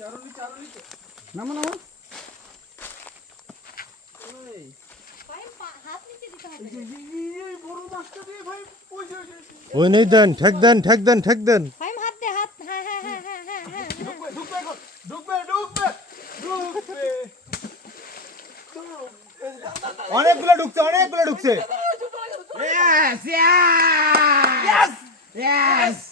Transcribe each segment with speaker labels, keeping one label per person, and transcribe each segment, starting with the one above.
Speaker 1: नम नम ओ नहीं दन ठक दन ठक दन ठक दन
Speaker 2: भाई हाथ दे हाथ हा हा
Speaker 3: हा डूब पे डूब पे डूब पे डूब पे
Speaker 1: डूब अरे गुला डूबते अरे गुला डूबते यस यस यस यस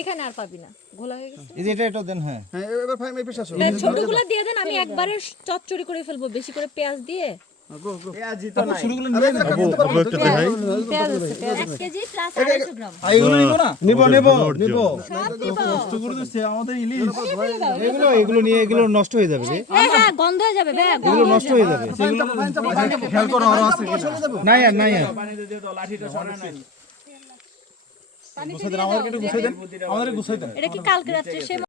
Speaker 2: এখানে আর পাবি না ঘোলা হয়ে গেছে
Speaker 3: এই যে এটা এটা দেন হ্যাঁ
Speaker 4: হ্যাঁ এবার ফাইম এই পেশা ছোট
Speaker 2: ছোটগুলো দিয়ে দেন আমি একবারে চচ্চড়ি করে ফেলবো বেশি করে পেঁয়াজ দিয়ে
Speaker 1: নাই
Speaker 4: আমাদের গুছাই দেন আমাদের গুছাই দেন
Speaker 2: এটা কি কালকে রাত্রে সে